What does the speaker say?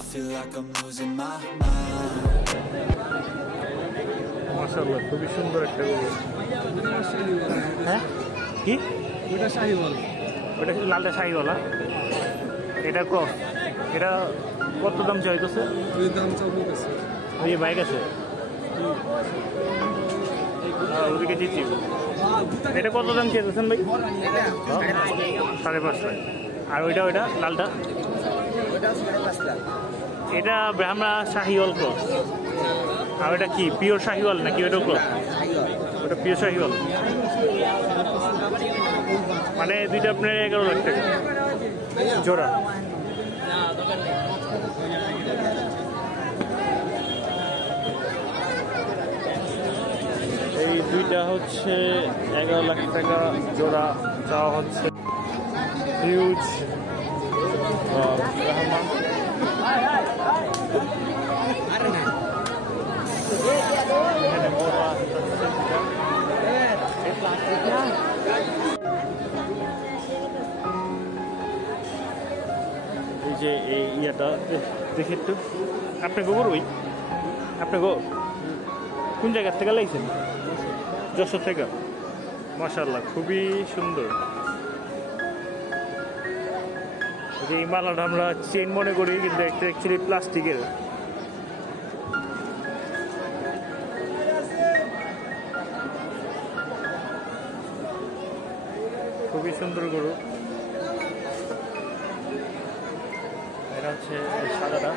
I feel like I'm losing my mind. মাশাআল্লাহ খুবই সুন্দর একটা গরু। হ্যাঁ কি ওটা শাহিওয়াল, ওটা লালটা শাহিওয়ালা, এটা ক্রস। এটা কত দাম চাইতেছে? ওই দাম চাবো কাছে ওই বাইক আছে ওদিকে দিচ্ছি। এটা কত দাম চেয়েছেন ভাই? 5.5 আর ওইটা ওইটা লালটা এটা ব্রাহ্মা শাহিওয়াল ক্রস। আর ওটা কি পিওর শাহিওয়াল নাকি ওটা ক্রস? ওটা পিওর শাহিওয়াল, মানে দুইটা আপনার 11 লাখ টাকা জোড়া। এই দুইটা হচ্ছে 11 লাখ টাকা জোড়া চাওয়া হচ্ছে। হিউজ ব্রাহ্মা। এই যে এই ইয়াটা দেখে একটু আপনি গোবর ওই আপনি কোন জায়গার থেকে লাইছেন? যশোর থেকে। মাশাআল্লাহ খুবই সুন্দর। এই মালাটা আমরা চেইন মনে করি, কিন্তু একটা অ্যাকচুয়ালি প্লাস্টিকের। খুবই সুন্দর গরু। এটা হচ্ছে সাদাটা।